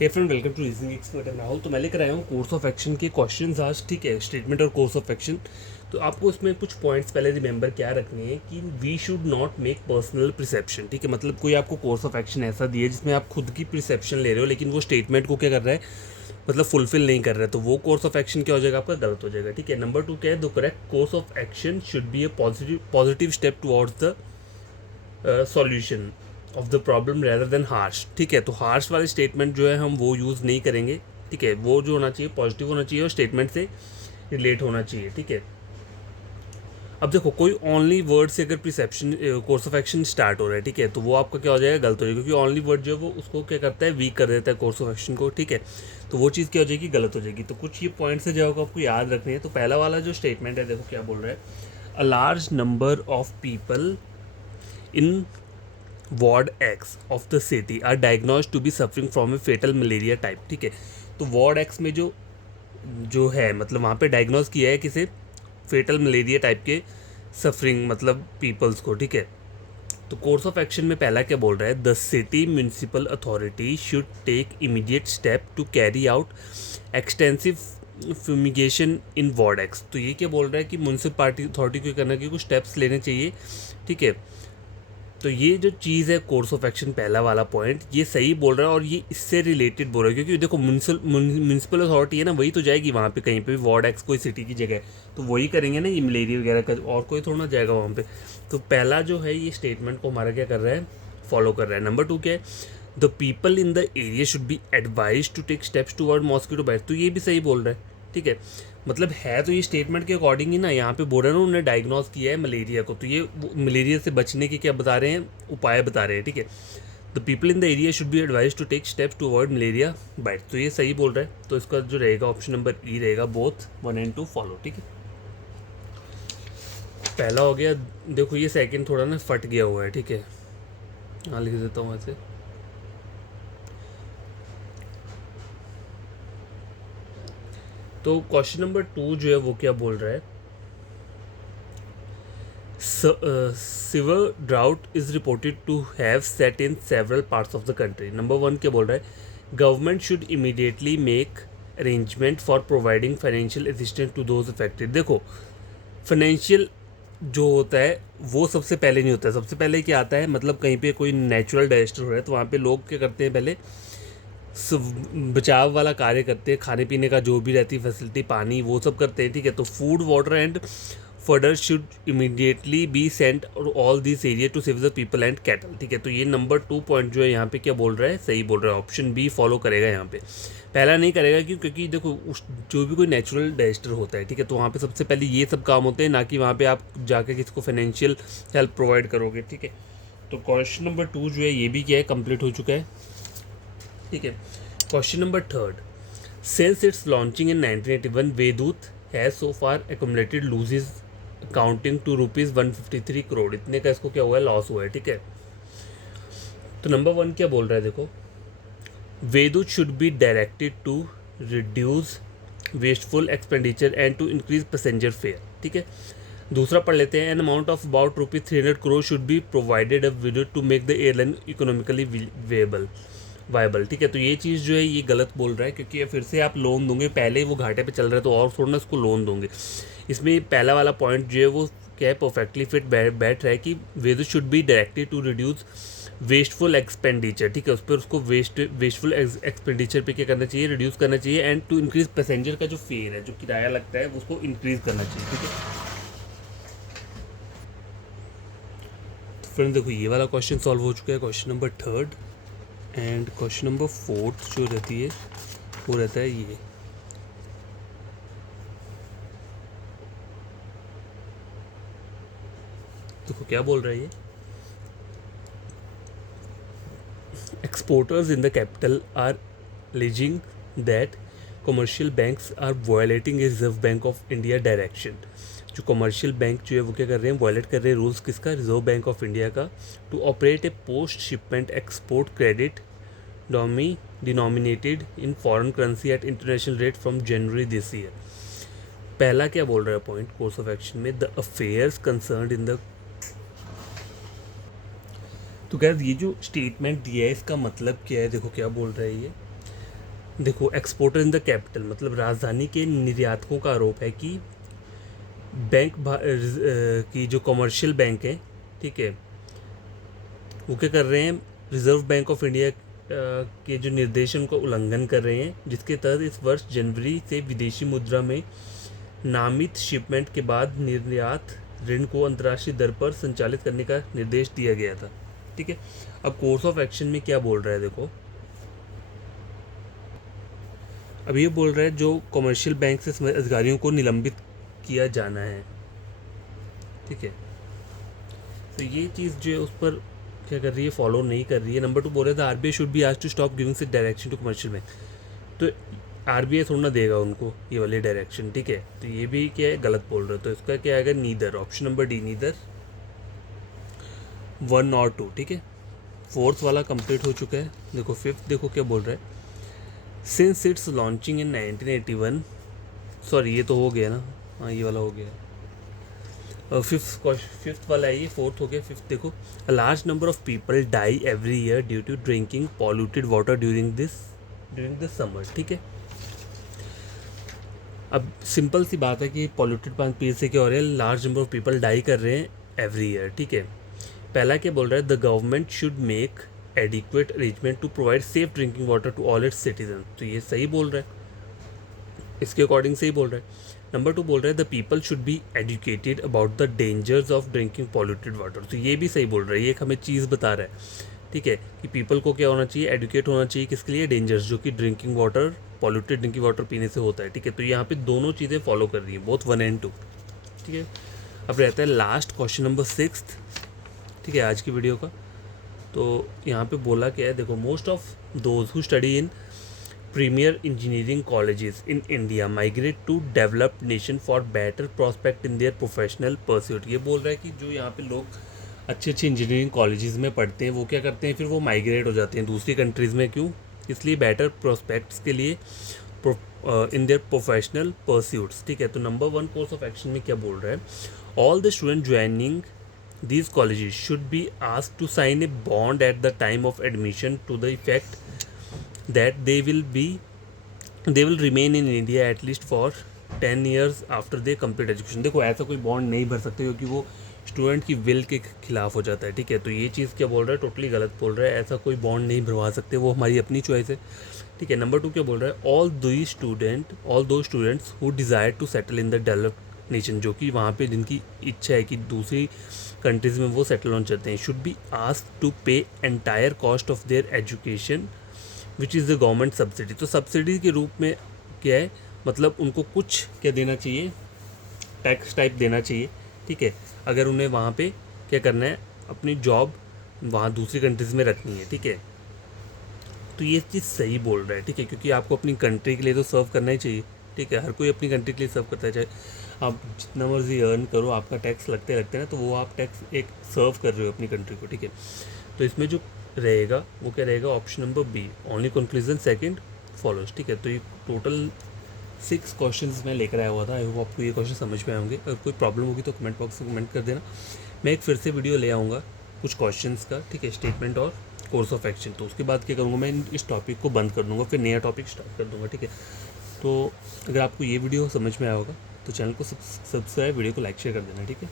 Hey friend, welcome to reasoning expert Rahul. तो मैं लेकर आया हूँ कोर्स ऑफ एक्शन के क्वेश्चंस आज। ठीक है, स्टेटमेंट और कोर्स ऑफ एक्शन। तो आपको इसमें कुछ पॉइंट्स पहले रिमेंबर क्या रखने हैं कि we should not make personal perception. ठीक है, मतलब कोई आपको कोर्स ऑफ एक्शन ऐसा दिए जिसमें आप खुद की प्रिसेप्शन ले रहे हो, लेकिन वो स्टेटमेंट को क्या कर रहा है, मतलब फुलफिल नहीं कर रहा है, तो वो कोर्स ऑफ एक्शन क्या हो जाएगा, आपका गलत हो जाएगा। ठीक है, नंबर 2 क्या है, the correct course of action should be A positive step towards the solution of the problem rather than harsh. ठीक है, तो हार्श वाले स्टेटमेंट जो है हम वो यूज़ नहीं करेंगे। ठीक है, वो जो होना चाहिए पॉजिटिव होना चाहिए और स्टेटमेंट से रिलेट होना चाहिए। ठीक है, अब देखो कोई ओनली वर्ड से अगर perception course of action start हो रहा है, ठीक है, तो वो आपका क्या हो जाएगा, गलत हो जाएगा, क्योंकि ओनली वर्ड जो है वो उसको क्या करता है, वीक कर देता है कोर्स ऑफ एक्शन को। ठीक है, तो वो चीज़ क्या हो जाएगी, गलत हो जाएगी। तो कुछ ये पॉइंट्स है जो आपको याद रखने हैं। तो पहला वाला जो स्टेटमेंट है, देखो क्या बोल रहा है, a large number of people in ward X of the city are diagnose to be suffering from a fatal malaria type. ठीक है, तो वार्ड एक्स में जो जो है, मतलब वहाँ पे डायग्नोज किया है किसे, फेटल मलेरिया टाइप के सफरिंग मतलब पीपल्स को। ठीक है, तो कोर्स ऑफ एक्शन में पहला क्या बोल रहा है, the city municipal authority should take immediate step to carry out extensive fumigation in ward X. तो ये क्या बोल रहा है कि म्यूनिसिपल अथॉरिटी को करना कि कुछ स्टेप्स लेने चाहिए। ठीक है, तो ये जो चीज़ है कोर्स ऑफ एक्शन पहला वाला पॉइंट, ये सही बोल रहा है और ये इससे रिलेटेड बोल रहा है, क्योंकि देखो म्यूनिसिपल अथॉरिटी है ना, वही तो जाएगी वहाँ पे, कहीं पे भी वार्ड एक्स कोई सिटी की जगह है तो वही करेंगे ना, ये मलेरिया वगैरह का, और कोई थोड़ा ना जाएगा वहाँ पे। तो पहला जो है ये स्टेटमेंट को हमारा क्या कर रहा है, फॉलो कर रहा है। नंबर 2 क्या है, the people in the area should be advise to take steps toward mosquito bite. तो ये भी सही बोल रहा है। ठीक है, मतलब है तो ये स्टेटमेंट के अकॉर्डिंग ही ना, यहाँ पे बोल रहे हैं ना, उन्होंने डायग्नोज किया है मलेरिया को, तो ये मलेरिया से बचने के क्या बता रहे हैं, उपाय बता रहे हैं। ठीक है, the people in the area should be advise to take steps to avoid malaria bite. तो ये सही बोल रहा है, तो इसका जो रहेगा ऑप्शन नंबर ई रहेगा, बोथ 1 and 2 फॉलो। ठीक है, पहला हो गया। देखो ये सेकंड थोड़ा ना फट गया हुआ है। ठीक है, हाँ लिख देता हूँ ऐसे। तो क्वेश्चन नंबर 2 जो है वो क्या बोल रहा है, severe drought is reported to have set in several parts of the country. Number 1 क्या बोल रहा है, government should immediately make arrangement for providing financial assistance to those affected. देखो फाइनेंशियल जो होता है वो सबसे पहले नहीं होता है, सबसे पहले क्या आता है, मतलब कहीं पे कोई नेचुरल डिजास्टर हो रहा है तो वहाँ पे लोग क्या करते हैं, पहले बचाव वाला कार्य करते हैं, खाने पीने का जो भी रहती है फैसिलिटी, पानी, वो सब करते हैं। ठीक है, तो food water and further should immediately be sent और all this area to save the people and cattle. ठीक है, तो ये नंबर 2 पॉइंट जो है यहाँ पे क्या बोल रहा है, सही बोल रहा है, ऑप्शन बी फॉलो करेगा यहाँ पे। पहला नहीं करेगा क्यों, क्योंकि देखो उस जो भी कोई नेचुरल डिजास्टर होता है, ठीक है, तो वहाँ पे सबसे पहले ये सब काम होते हैं, ना कि वहाँ पे आप जाकर किसी को फाइनेंशियल हेल्प प्रोवाइड करोगे। ठीक है, तो क्वेश्चन नंबर 2 जो है ये भी क्या है, कंप्लीट हो चुका है। ठीक है, question number 3, since its launching in 1981 Vayudoot has so far accumulated losses amounting to ₹153 crore. इतने का इसको क्या हुआ है, लॉस हुआ है। ठीक है, तो नंबर 1 क्या बोल रहा है, देखो Vayudoot should be directed to reduce wasteful expenditure and to increase passenger fare. ठीक है, दूसरा पढ़ लेते हैं, an amount of about ₹300 crore should be provided a Vayudoot to make the airline economically viable. ठीक है, तो ये चीज़ जो है ये गलत बोल रहा है, क्योंकि फिर से आप लोन दोगे, पहले ही वो घाटे पे चल रहा है तो और थोड़ा ना उसको लोन दोगे। इसमें पहला वाला पॉइंट जो है वो क्या है, परफेक्टली फिट बैठ रहा है कि whether should be directed to reduce wasteful expenditure. ठीक है, उस पर उसको वेस्टफुल एक्सपेंडिचर पे क्या करना चाहिए, रिड्यूस करना चाहिए, एंड टू इंक्रीज पैसेंजर का जो फेयर है, जो किराया लगता है, उसको इंक्रीज करना चाहिए। ठीक है, तो फ्रेंड देखो ये वाला क्वेश्चन सॉल्व हो चुका है, question number 3। And question number 4 जो रहती है वो रहता है ये, देखो क्या बोल रहा है ये, exporters in the capital are alleging that commercial banks are violating a reserve bank of India direction. जो कमर्शियल बैंक जो है वो क्या कर रहे हैं, वायलेट कर रहे हैं रूल्स किसका, रिजर्व बैंक ऑफ इंडिया का, to operate a post shipment export credit denominated in foreign currency at international rate from January this year. पहला क्या बोल रहा है पॉइंट कोर्स ऑफ एक्शन में, the affairs concern in the, तो क्या ये जो स्टेटमेंट दिया है इसका मतलब क्या है, देखो क्या बोल रहा है ये, देखो, एक्सपोर्टर इन द कैपिटल मतलब राजधानी के निर्यातकों का आरोप है कि बैंक की जो कमर्शियल बैंक हैं, ठीक है, वो क्या कर रहे हैं, रिजर्व बैंक ऑफ इंडिया के जो निर्देशन का उल्लंघन कर रहे हैं, जिसके तहत इस वर्ष जनवरी से विदेशी मुद्रा में नामित शिपमेंट के बाद निर्यात ऋण को अंतर्राष्ट्रीय दर पर संचालित करने का निर्देश दिया गया था। ठीक है, अब कोर्स ऑफ एक्शन में क्या बोल रहा है, देखो अब ये बोल रहा है जो कमर्शियल बैंक से अधिकारियों को निलंबित किया जाना है। ठीक है, तो ये चीज़ जो है उस पर क्या कर रही है, फॉलो नहीं कर रही है। नंबर 2 बोल रहा है the RBI should be asked to stop giving say direction to commercial bank. तो आरबीआई थोड़ा ना देगा उनको ये वाली डायरेक्शन। ठीक है, तो ये भी क्या है, गलत बोल रहे हो। तो इसका क्या आएगा, neither, option number D, neither 1 और 2। ठीक है, फोर्थ वाला कंप्लीट हो चुका है। देखो फिफ्थ, देखो क्या बोल रहा है, since its launching in 1981, sorry ये तो हो गया ना, हाँ ये वाला हो गया। फिफ्थ वाला है ये, फोर्थ हो गया। फिफ्थ देखो, a large number of people die every year due to drinking polluted water during this summer. ठीक है, अब सिंपल सी बात है कि पॉल्यूटेड पानी पीने से क्या हो रहा है, large number of people die कर रहे हैं एवरी ईयर। ठीक है, पहला क्या बोल रहा है, the government should make adequate arrangement to provide safe drinking water to all its citizen. तो ये सही बोल रहा है, इसके अकॉर्डिंग सही बोल रहा है। नंबर 2 बोल रहा है the people should be educated about the dangers of drinking polluted water. तो ये भी सही बोल रहा है, ये एक हमें चीज़ बता रहा है। ठीक है, कि पीपल को क्या होना चाहिए, एजुकेट होना चाहिए किसके लिए, डेंजर्स, जो कि drinking water, polluted drinking water पीने से होता है। ठीक है, तो यहाँ पे दोनों चीज़ें फॉलो कर रही हैं, बोथ 1 and 2। ठीक है, अब रहता है लास्ट क्वेश्चन नंबर 6। ठीक है, आज की वीडियो का। तो यहाँ पे बोला क्या है, देखो most of those who study in premier engineering colleges in India migrate to developed nation for better prospect in their professional pursuit. ये बोल रहा है कि जो यहाँ पे लोग अच्छे अच्छे इंजीनियरिंग कॉलेजेस में पढ़ते हैं वो क्या करते हैं, फिर वो माइग्रेट हो जाते हैं दूसरी कंट्रीज़ में। क्यों, इसलिए बेटर प्रोस्पेक्ट्स के लिए इन देयर प्रोफेशनल परस्यूट्स। ठीक है, तो नंबर 1 कोर्स ऑफ एक्शन में क्या बोल रहा है, all the student joining these colleges should be asked to sign a bond at the time of admission to the effect that they will remain in India at least for 10 years after they complete education। देखो ऐसा कोई bond नहीं भर सकते क्योंकि वो student की will के खिलाफ हो जाता है। ठीक है, तो ये चीज़ क्या बोल रहा है, टोटली गलत बोल रहा है, ऐसा कोई बॉन्ड नहीं भरवा सकते, वो हमारी अपनी चॉइस है। ठीक है, नंबर 2 क्या बोल रहा है, all those students who desire to settle in the developed nation, जो कि वहाँ पे जिनकी इच्छा है कि दूसरी कंट्रीज़ में वो सेटल होना चाहते हैं, शुड बी आस्क्ड टू पे entire cost of their education which is the government subsidy. तो सब्सिडी के रूप में क्या है, मतलब उनको कुछ क्या देना चाहिए, टैक्स टाइप देना चाहिए। ठीक है, अगर उन्हें वहाँ पे क्या करना है, अपनी जॉब वहाँ दूसरी कंट्रीज़ में रखनी है। ठीक है, तो ये चीज़ सही बोल रहा है। ठीक है, क्योंकि आपको अपनी कंट्री के लिए तो सर्व करना ही चाहिए। ठीक है, हर कोई अपनी कंट्री के लिए सर्व करता है, चाहे आप जितना मर्जी अर्न करो, आपका टैक्स लगते हैं ना, तो वो आप टैक्स एक सर्व कर रहे हो अपनी कंट्री को। ठीक है, तो इसमें जो रहेगा वो क्या रहेगा, option number B, only conclusion second follows. ठीक है, तो ये टोटल 6 क्वेश्चंस मैं लेकर आया हुआ था। आई होप आपको ये क्वेश्चन समझ में आएंगे। अगर कोई प्रॉब्लम होगी तो कमेंट बॉक्स में कमेंट कर देना, मैं एक फिर से वीडियो ले आऊँगा कुछ क्वेश्चंस का। ठीक है, स्टेटमेंट और कोर्स ऑफ एक्शन। तो उसके बाद क्या करूँगा, मैं इस टॉपिक को बंद कर दूँगा, फिर नया टॉपिक स्टार्ट कर दूँगा। ठीक है, तो अगर आपको ये वीडियो समझ में आया होगा तो चैनल को सब्सक्राइब, वीडियो को लाइक शेयर कर देना। ठीक है।